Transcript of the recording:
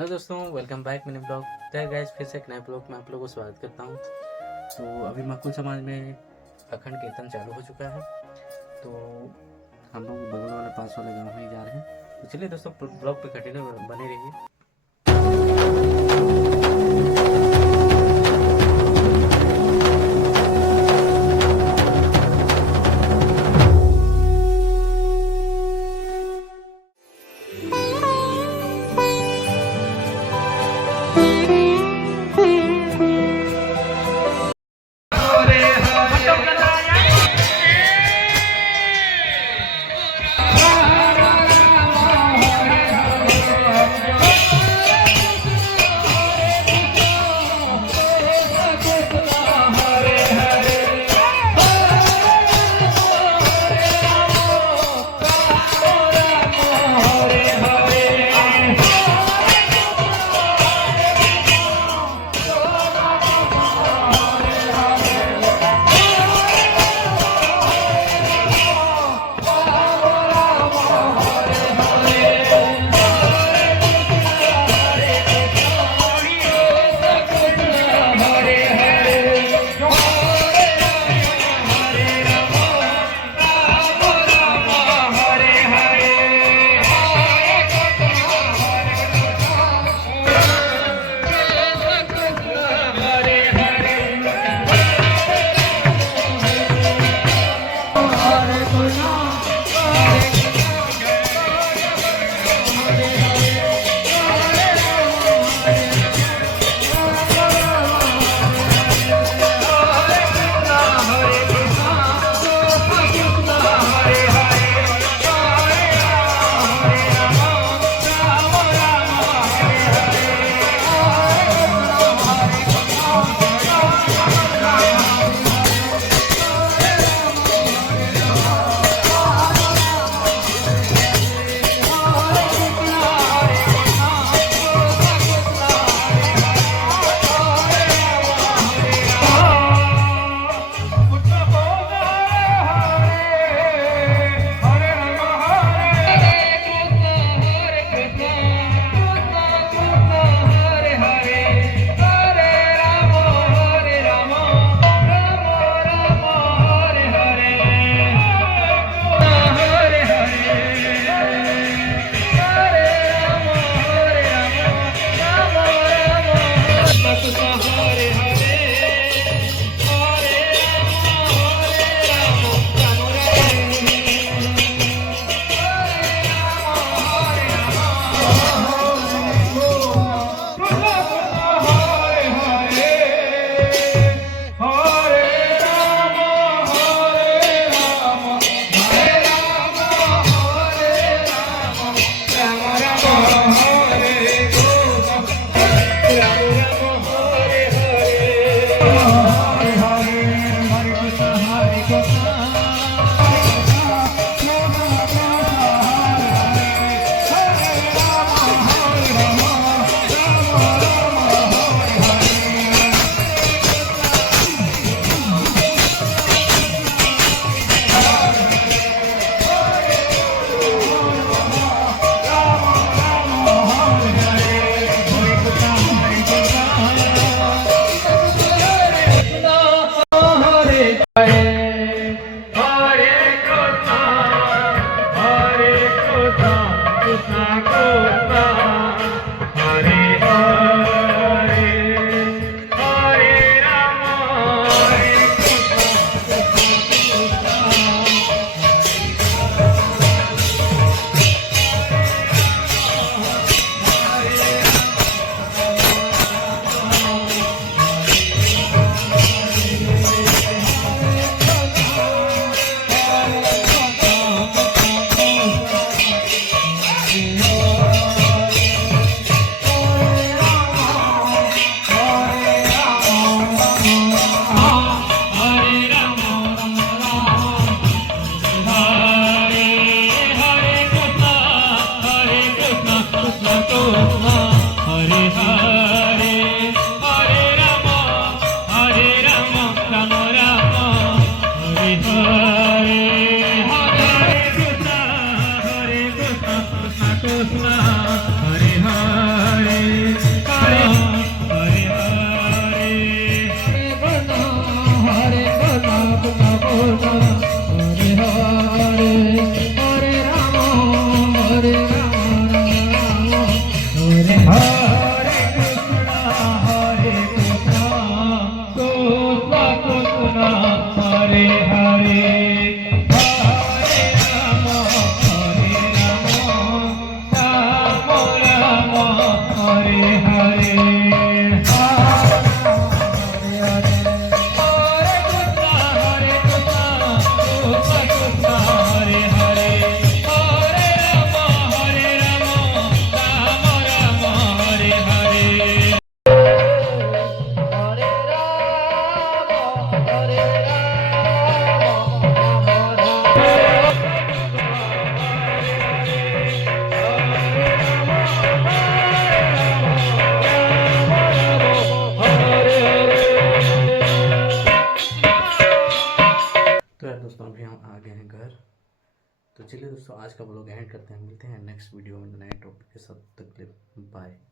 हेलो दोस्तों, welcome back मेरे ब्लॉग। तो गाइस, फिर से एक नए ब्लॉग में आप लोगों को स्वागत करता हूँ। तो अभी मकुल समाज में अखंड कीर्तन चालू हो चुका है, तो हम लोग बगल वाले पास वाले गांव में ही जा रहे हैं। तो चलिए दोस्तों, ब्लॉग पे कंटिन्यू बने रहिए। Krishna Hare Hare तो यार दोस्तों अभी हम आ गए हैं घर। तो चलिए दोस्तों आज का ब्लॉग एंड करते हैं, मिलते हैं नेक्स्ट वीडियो में नए टॉपिक के साथ। तक के लिए बाय।